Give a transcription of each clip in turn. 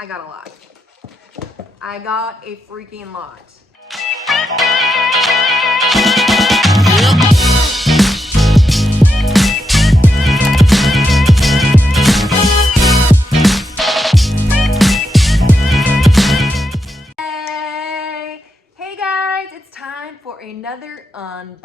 I got a lot. I got a freaking lot. Hey guys, it's time for another unboxing.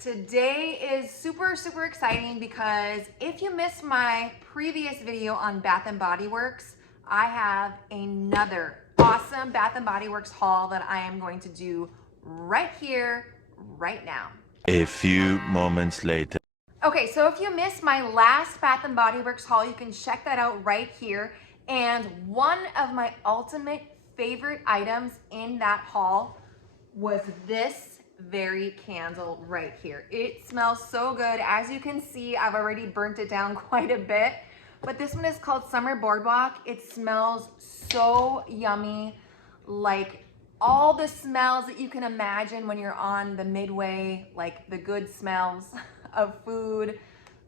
Today is super exciting because if you missed my previous video on Bath & Body Works, I have another awesome Bath & Body Works haul that I am going to do right here, right now. A few moments later. Okay, so if you missed my last Bath & Body Works haul, you can check that out right here. And one of my ultimate favorite items in that haul was this very candle right here. It smells so good. As you can see, I've already burnt it down quite a bit, but this one is called Summer Boardwalk. It smells so yummy, like all the smells that you can imagine when you're on the midway, like the good smells of food,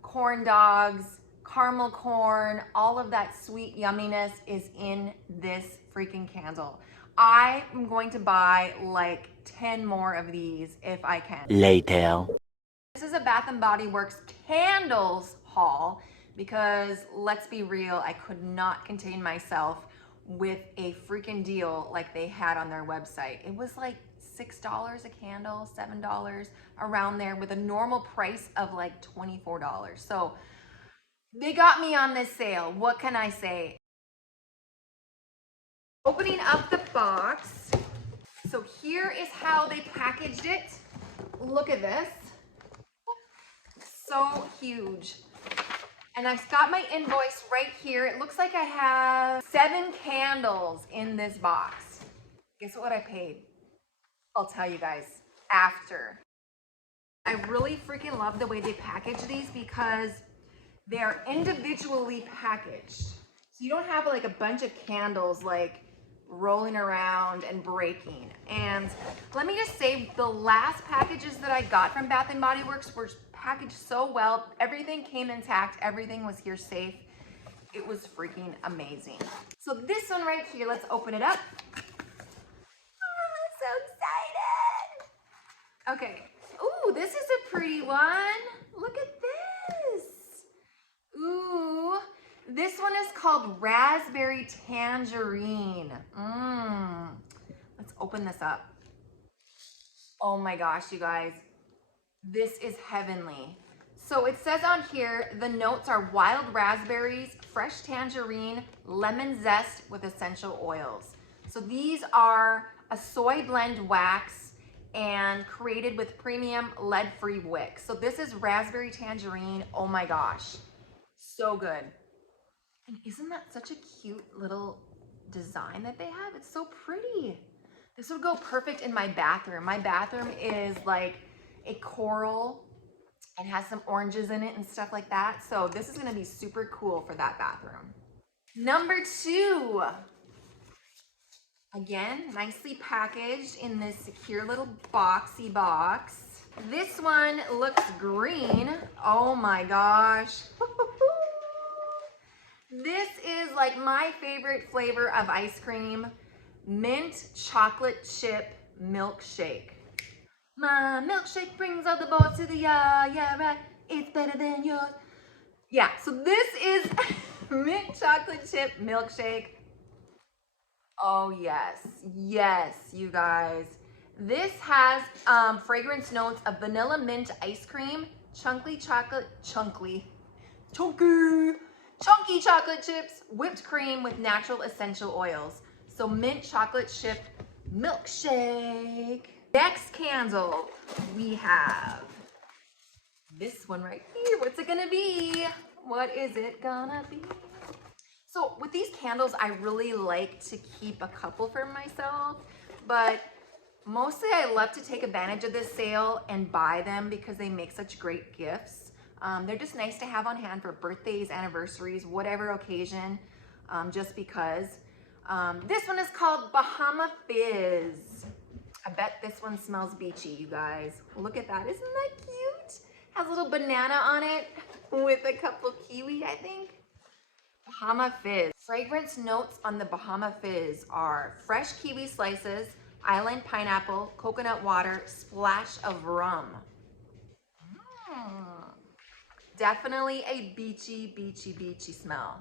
corn dogs, caramel corn, all of that sweet yumminess is in this freaking candle. I am going to buy like 10 more of these if I can. Later. This is a Bath & Body Works candles haul because let's be real, I could not contain myself with a freaking deal like they had on their website. It was like $6 a candle, $7, around there, with a normal price of like $24. So they got me on this sale. What can I say? Opening up the box. So here is how they packaged it. Look at this. So huge. And I've got my invoice right here. It looks like I have 7 candles in this box. Guess what I paid? I'll tell you guys after. I really freaking love the way they package these because they are individually packaged. So you don't have like a bunch of candles like rolling around and breaking. And let me just say, the last packages that I got from Bath & Body Works were packaged so well. Everything came intact. Everything was here safe. It was freaking amazing. So this one right here, let's open it up. Oh, I'm so excited. Okay. Ooh, this is a pretty one. Look at this. Ooh, this one is called Raspberry Tangerine. Let's open this up. Oh my gosh, you guys. This is heavenly. So it says on here, the notes are wild raspberries, fresh tangerine, lemon zest with essential oils. So these are a soy blend wax and created with premium lead-free wick. So this is raspberry tangerine. Oh my gosh, so good. And isn't that such a cute little design that they have? It's so pretty. This would go perfect in my bathroom. My bathroom is like a coral and has some oranges in it and stuff like that. So this is gonna be super cool for that bathroom. Number 2. Again, nicely packaged in this secure little boxy box. This one looks green. Oh my gosh. This is like my favorite flavor of ice cream, mint chocolate chip milkshake. My milkshake brings all the boys to the yard, yeah right, it's better than yours. Yeah, so this is mint chocolate chip milkshake. Oh yes, yes, you guys. This has fragrance notes of vanilla mint ice cream, chunky chocolate chips, whipped cream with natural essential oils. So mint chocolate chip milkshake. Next candle, we have this one right here. What's it gonna be? What is it gonna be? So with these candles, I really like to keep a couple for myself, but mostly I love to take advantage of this sale and buy them because they make such great gifts. They're just nice to have on hand for birthdays, anniversaries, whatever occasion, just because. This one is called Bahama Fizz. I bet this one smells beachy, you guys. Look at that, isn't that cute? Has a little banana on it with a couple kiwi, I think. Bahama Fizz. Fragrance notes on the Bahama Fizz are fresh kiwi slices, island pineapple, coconut water, splash of rum. Definitely a beachy, beachy, beachy smell.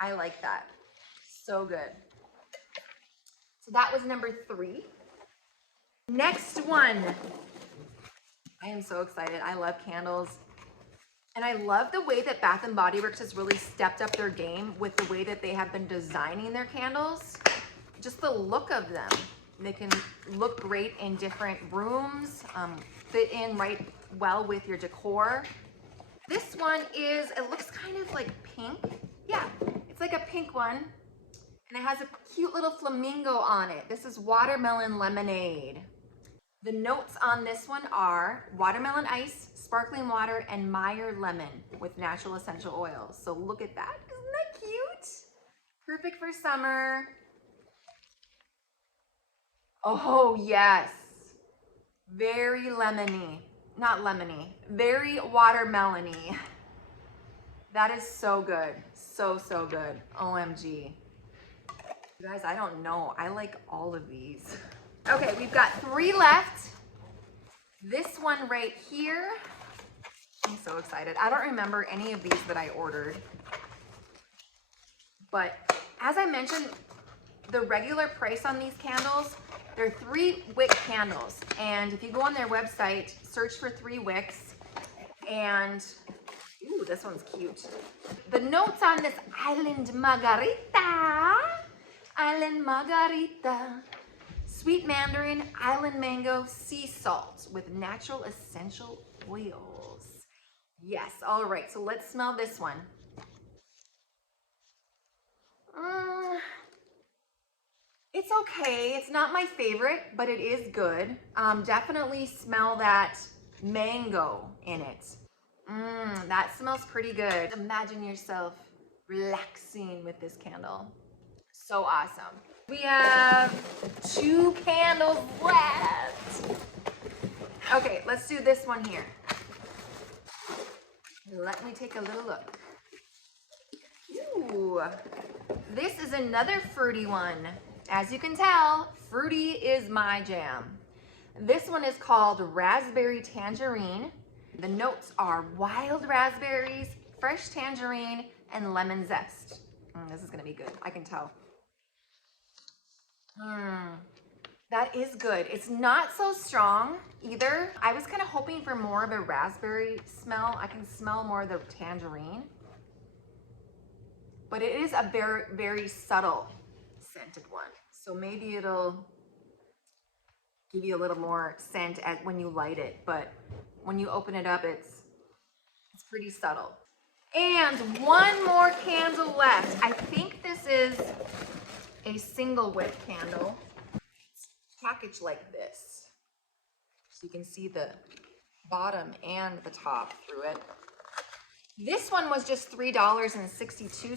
I like that. So good. So that was number 3. Next one. I am so excited. I love candles. And I love the way that Bath & Body Works has really stepped up their game with the way that they have been designing their candles. Just the look of them. They can look great in different rooms, fit in right well with your decor. This one is, it looks kind of like pink. Yeah, it's like a pink one. And it has a cute little flamingo on it. This is watermelon lemonade. The notes on this one are watermelon ice, sparkling water, and Meyer lemon with natural essential oils. So look at that. Isn't that cute? Perfect for summer. Oh, yes. Very lemony. Not lemony. Very watermelony. That is so good. So, so good. OMG. You guys, I don't know. I like all of these. Okay, we've got 3 left. This one right here. I'm so excited. I don't remember any of these that I ordered. But as I mentioned, the regular price on these candles, they're 3 wick candles. And if you go on their website, search for 3 wicks. And, ooh, this one's cute. The notes on this Island Margarita. Island Margarita. Sweet mandarin, island mango, sea salt with natural essential oils. Yes, all right, so let's smell this one. It's okay, it's not my favorite, but it is good. Definitely smell that mango in it. That smells pretty good. Imagine yourself relaxing with this candle. So awesome. We have 2 candles left. Okay, let's do this one here. Let me take a little look. Ooh, this is another fruity one. As you can tell, fruity is my jam. This one is called Raspberry Tangerine. The notes are wild raspberries, fresh tangerine, and lemon zest. This is gonna be good, I can tell. That is good. It's not so strong either. I was kind of hoping for more of a raspberry smell. I can smell more of the tangerine. But it is a very, very subtle scented one. So maybe it'll give you a little more scent when you light it. But when you open it up, it's pretty subtle. And one more candle left. I think this is a single wick candle. It's packaged like this. So you can see the bottom and the top through it. This one was just $3.62.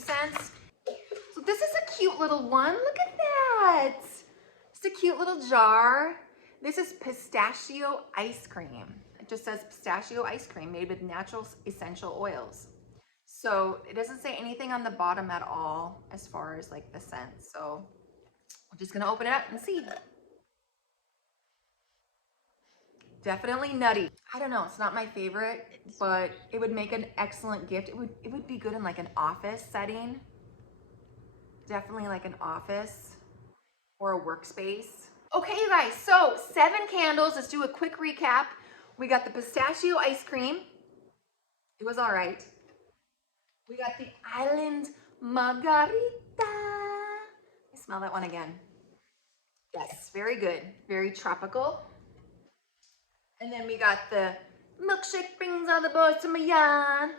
So this is a cute little one. Look at that. Just a cute little jar. This is pistachio ice cream. It just says pistachio ice cream made with natural essential oils. So it doesn't say anything on the bottom at all as far as like the scent. So I'm just gonna open it up and see. Definitely nutty. I don't know, it's not my favorite, but it would make an excellent gift. It would be good in like an office setting. Definitely like an office or a workspace. Okay, you guys, so 7 candles. Let's do a quick recap. We got the pistachio ice cream. It was all right. We got the Island Margarita. I smell that one again. Yes, very good. Very tropical. And then we got the milkshake brings all the boys to my yard.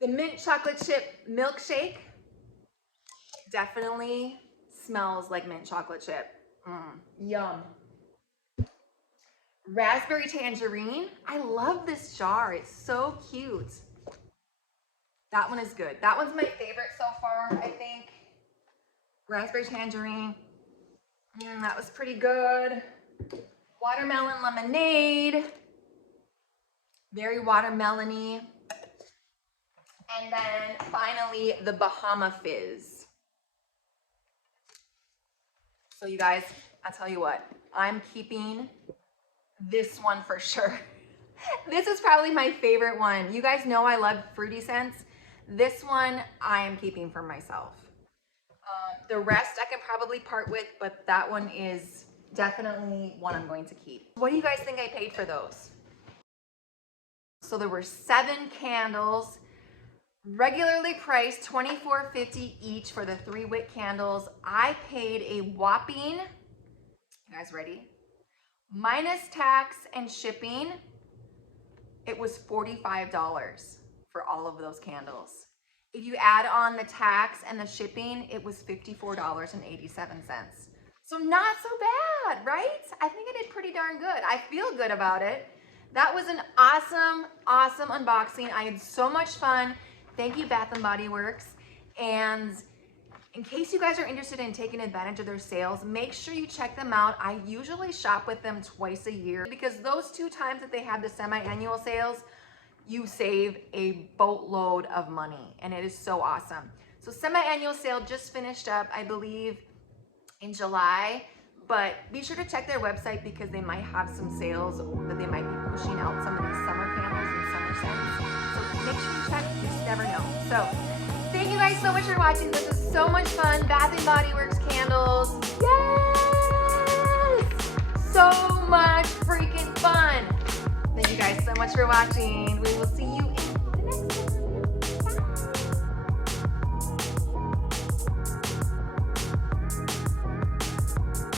The mint chocolate chip milkshake. Definitely smells like mint chocolate chip. Yum. Raspberry tangerine. I love this jar. It's so cute. That one is good. That one's my favorite so far, I think. Raspberry tangerine. That was pretty good. Watermelon lemonade. Very watermelony. And then finally, the Bahama Fizz. So you guys, I'll tell you what, I'm keeping this one for sure. This is probably my favorite one. You guys know I love fruity scents. This one I am keeping for myself. The rest I can probably part with, but that one is definitely one I'm going to keep. What do you guys think I paid for those? So there were 7 candles, regularly priced $24.50 each for the 3 wick candles. I paid a whopping, you guys ready? Minus tax and shipping, it was $45 for all of those candles. If you add on the tax and the shipping, it was $54.87. So not so bad, right? I think I did pretty darn good. I feel good about it. That was an awesome, awesome unboxing. I had so much fun. Thank you, Bath & Body Works. And in case you guys are interested in taking advantage of their sales, make sure you check them out. I usually shop with them twice a year because those 2 times that they have the semi-annual sales, you save a boatload of money, and it is so awesome. So semi-annual sale just finished up, I believe, in July. But be sure to check their website because they might have some sales that they might be pushing out some of these summer candles and summer scents. So make sure you check, you just never know. So thank you guys so much for watching. This was so much fun. Bath & Body Works candles. Yes! So much freaking fun. Thank you guys so much for watching. We will see you